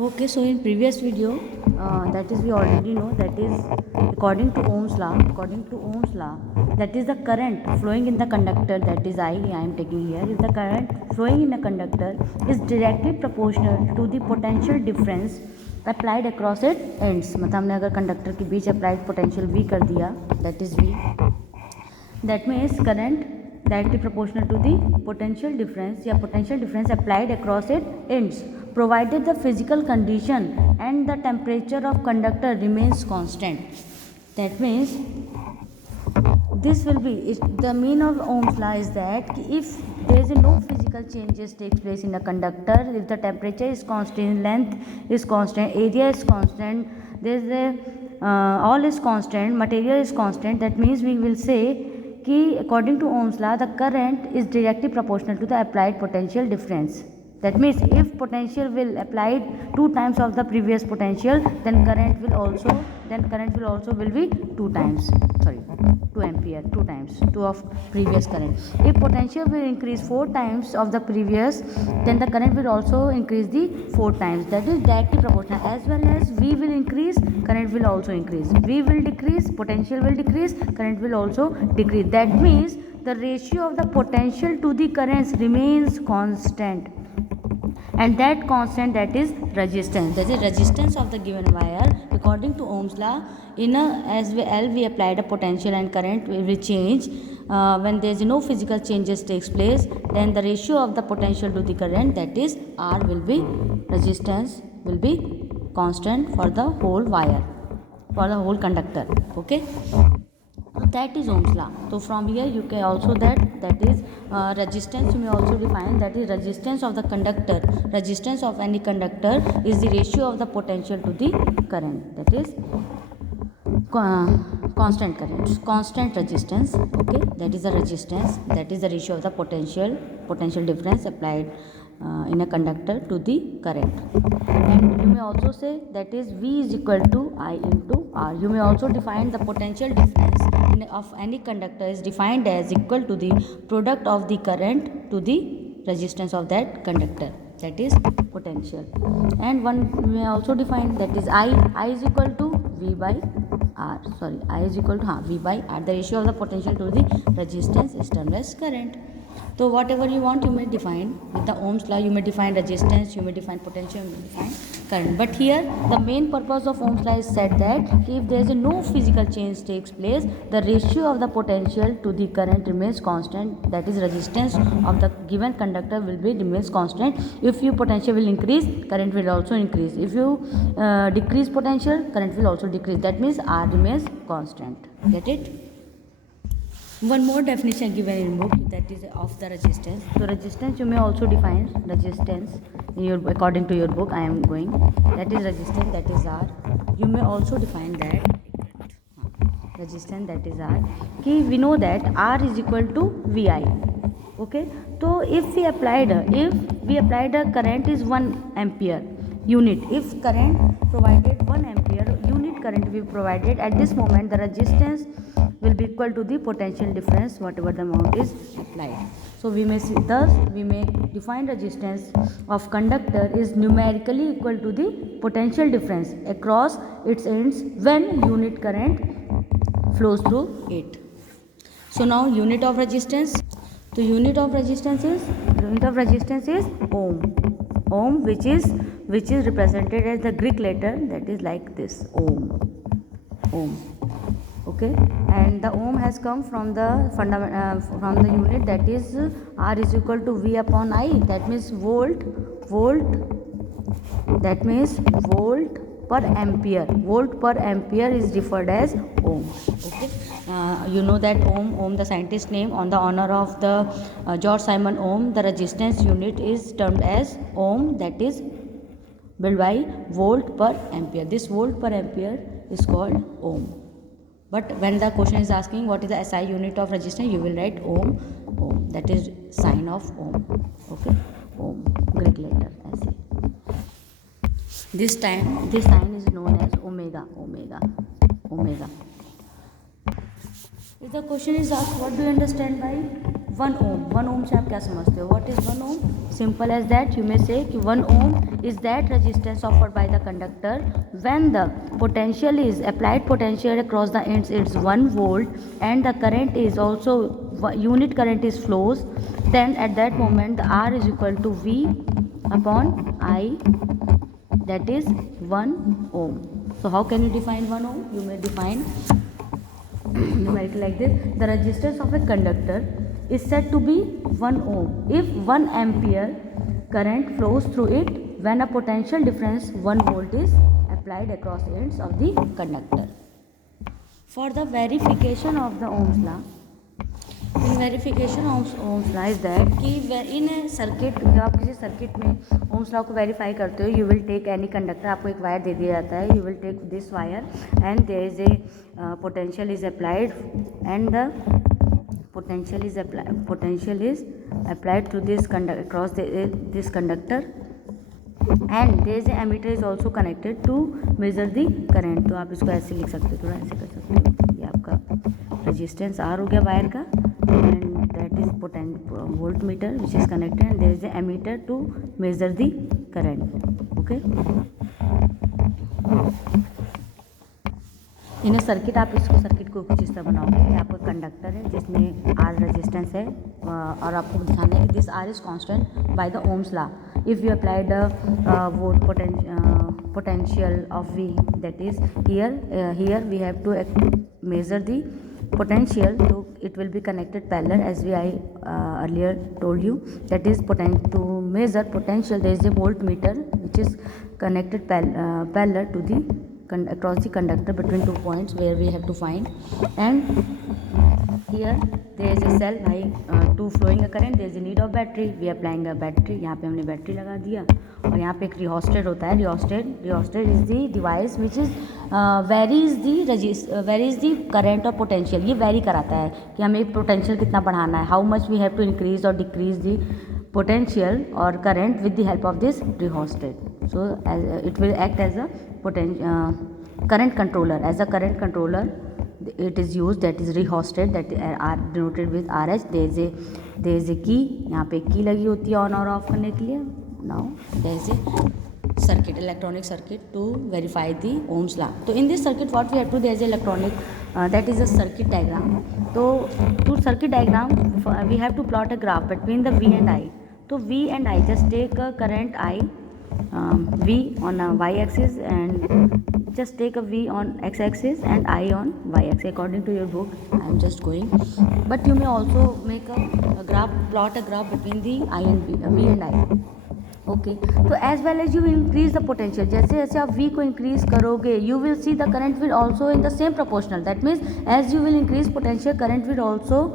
Okay, so in previous video, that is we already know that is according to Ohm's law, that is the current flowing in the conductor, that is I am taking here, is the current flowing in a conductor is directly proportional to the potential difference applied across its ends. मतलब हमने अगर conductor के बीच applied potential V कर दिया, that is V, that means current directly proportional to the potential difference या potential difference applied across its ends, provided the physical condition and the temperature of conductor remains constant. That means this will be the mean of Ohm's law is that if there is no physical changes takes place in a conductor, if the temperature is constant, length is constant, area is constant, there is a all is constant, material is constant, that means we will say कि according to Ohm's law the current is directly proportional to the applied potential difference. That means if potential will applied 2 times of the previous potential, then current will also will be 2 times, 2 ampere, 2 times 2 of previous current. If potential will increase 4 times of the previous, then the current will also increase the 4 times. That is directly proportional. As well as V will increase, current will also increase. V will decrease, potential will decrease, current will also decrease. That means the ratio of the potential to the currents remains constant, and that constant, that is resistance, that is resistance of the given wire. According to Ohm's law, in a as we applied a potential and current will change when there is no physical changes takes place, then the ratio of the potential to the current, that is R, will be resistance will be constant for the whole wire, for the whole conductor. Okay, that is Ohm's law. So from here you can also that is resistance, you may also define that is resistance of the conductor. Resistance of any conductor is the ratio of the potential to the current, that is constant current, constant resistance. Okay, that is the resistance, that is the ratio of the potential difference applied in a conductor to the current. And you may also say that is V is equal to I into R. You may also define the potential difference of any conductor is defined as equal to the product of the current to the resistance of that conductor, that is potential. And one may also define that is I is equal to V by R, I is equal to V by R. The ratio of the potential to the resistance is termed as current. So whatever you want you may define with the Ohm's law. You may define resistance, you may define potential, you may define current. But here the main purpose of Ohm's law is said that if there is no physical change takes place, the ratio of the potential to the current remains constant, that is resistance of the given conductor will be remains constant. If your potential will increase, current will also increase. If you decrease potential, current will also decrease. That means R remains constant. Get it? One more definition given in book, that is of the resistance. So resistance you may also define resistance in your according to your book. I am going, that is resistance, that is R. You may also define that resistance, that is R. कि we know that R is equal to VI. Okay, so if we applied a current is 1 ampere unit. If current provided 1 ampere unit current we provided at this moment, the resistance will be equal to the potential difference whatever the amount is applied. So we may see, thus we may define resistance of conductor is numerically equal to the potential difference across its ends when unit current flows through it. So now unit of resistance. So unit of resistance is ohm, which is represented as the Greek letter, that is like this, ohm. Okay, and the ohm has come from the from the unit, that is R is equal to V upon I, that means volt, that means volt per ampere is referred as ohm. Okay, you know that ohm, the scientist name on the honor of the George Simon Ohm. The resistance unit is termed as ohm, that is built by volt per ampere. This volt per ampere is called ohm. But when the question is asking what is the SI unit of resistance, you will write ohm, that is sign of ohm. Okay, ohm, Greek letter SI. This sign is known as omega. If the question is asked what do you understand by one ohm से आप क्या समझते हो? What is 1 ohm? Simple as that you may say कि 1 ohm is that resistance offered by the conductor when the potential is applied potential across the ends it's 1 volt and the current is also unit current is flows, then at that moment the R is equal to V upon I, that is 1 ohm. So how can you define 1 ohm? You may define numerically like this: the resistance of a conductor is said to be 1 ohm if 1 ampere current flows through it when a potential difference 1 volt is applied across the ends of the conductor. For the verification of the Ohm's law, in verification of Ohm's law is that कि in a circuit, जब आप किसी circuit में Ohm's law को verify करते हो, you will take any conductor, आपको एक वायर दे दिया जाता है, you will take this wire and there is a potential is applied and the potential is applied through this conductor across this conductor and there is a ammeter is also connected to measure the current. तो आप इसको ऐसे लिख सकते हो, थोड़ा ऐसे कर सकते हो, ये आपका रेजिस्टेंस R हो गया वायर का and that is voltmeter which is connected and there is a ammeter to measure the current. Okay, in circuit आप इसको सर्किट को कुछ इस तरह बनाओगे, ये आपका कंडक्टर है जिसमें R रेजिस्टेंस है और आपको दिखाना है कि this R is constant by the Ohm's law if you apply the volt potential of V, that is here we have to measure the potential, so it will be connected parallel as I earlier told you, that is to measure potential there is a voltmeter which is connected parallel to the across the conductor between 2 points where we have to find, and here there is a cell by to flowing a current, there is a need of battery, we are applying a battery, यहाँ पे हमने battery लगा दिया और यहाँ पे एक rheostat होता है, rheostat is the device which is varies the current और पोटेंशियल, ये वेरी कराता है कि हमें पोटेंशियल कितना बढ़ाना है, how much we have to increase और decrease the potential or current with the help of this rheostat. So it will act as a current controller. As a current controller it is used, that is rheostat, that are denoted with RH. there is a key, यहाँ पे की लगी होती है on और of करने के लिए. Now there is a circuit, electronic circuit to verify the Ohm's law. So in this circuit what we have to, there is electronic that is a circuit diagram. So to circuit diagram we have to plot a graph between the V and I. So V and I, just take a current I, V on a y axis and just take a V on x axis and I on y axis according to your book. I am just going, but you may also make a graph, plot a graph between the I and V and I. Okay, तो as well as you will increase the potential, जैसे जैसे आप V को increase करोगे you will see the current will also in the same proportional, that means as you will increase potential current will also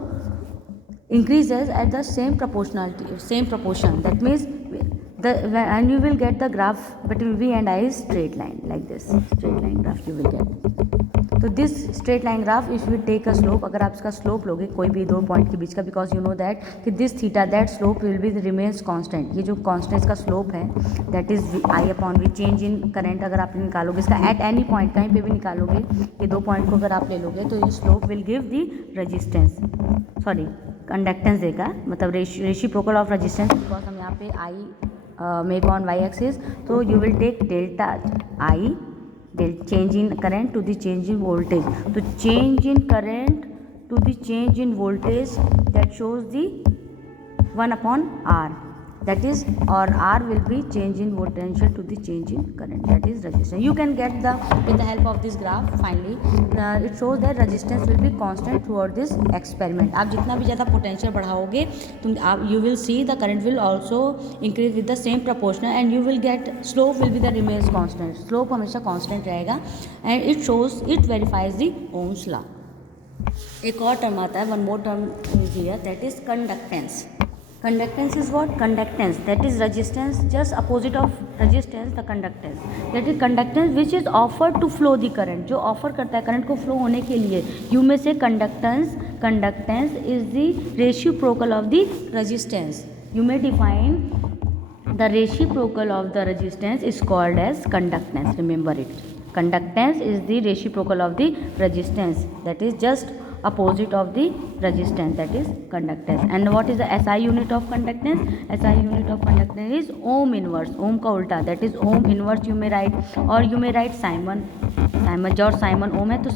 increases at the same proportion, that means and you will get the graph between V and I is straight line, like this straight line graph you will get. तो this straight line graph if you take a slope, अगर आप इसका slope लोगे कोई भी दो point के बीच का, because you know that कि this theta that slope will be remains constant, ये जो constant इसका slope है that is I upon V, change in current अगर आप निकालोगे इसका at any point कहीं पे भी निकालोगे, ये दो पॉइंट को अगर आप ले लोगे तो ये slope will give the resistance, sorry conductance देगा, मतलब रेसिप्रोकल ऑफ रेजिस्टेंस, बिकॉज हम यहाँ पे I make on Y axis, तो you will take delta I change in current to the change in voltage, तो change in current to the change in voltage that shows the 1 upon R, that is, or R will be change in potential to the change in current, that is resistance. You can get the with the help of this graph finally it shows that resistance will be constant throughout this experiment. आप जितना भी ज़्यादा potential बढ़ाओगे तुम आप you will see the current will also increase with the same proportion and you will get slope will be the remains constant, slope हमेशा constant रहेगा and it shows it verifies the Ohm's law. एक और term आता है, one more term is here, that is conductance. Conductance is what? Conductance, that is resistance, just opposite of resistance the conductance, that is conductance which is offered to flow the current, जो offer करता है current को flow होने के लिए. You में से conductance is the reciprocal of the resistance. You may define the reciprocal of the resistance is called as conductance. Remember it, conductance is the reciprocal of the resistance, that is just opposite of the resistance, that is conductance. And what is the SI unit of conductance? SI unit of conductance is ohm inverse, ohm का उल्टा, that is ohm inverse you may write, or you may write Simon, जो Simon ohm है तो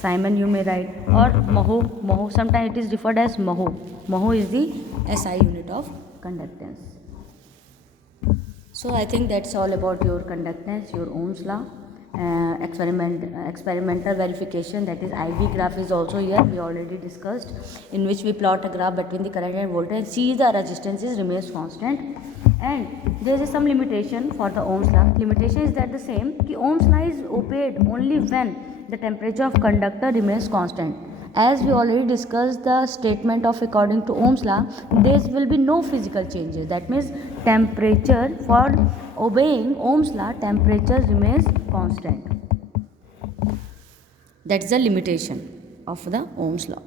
Simon you may write, or Mho, sometimes it is referred as Mho is the SI unit of conductance. So I think that's all about your conductance, your Ohm's law. Experimental verification, that is IV graph is also here, we already discussed, in which we plot a graph between the current and voltage, see the resistances remains constant. And there is some limitation for the Ohm's law. Limitation is that the same, कि Ohm's law is obeyed only when the temperature of conductor remains constant. As we already discussed the statement of according to Ohm's law, there will be no physical changes. That means temperature, for obeying Ohm's law, temperature remains constant. That is the limitation of the Ohm's law.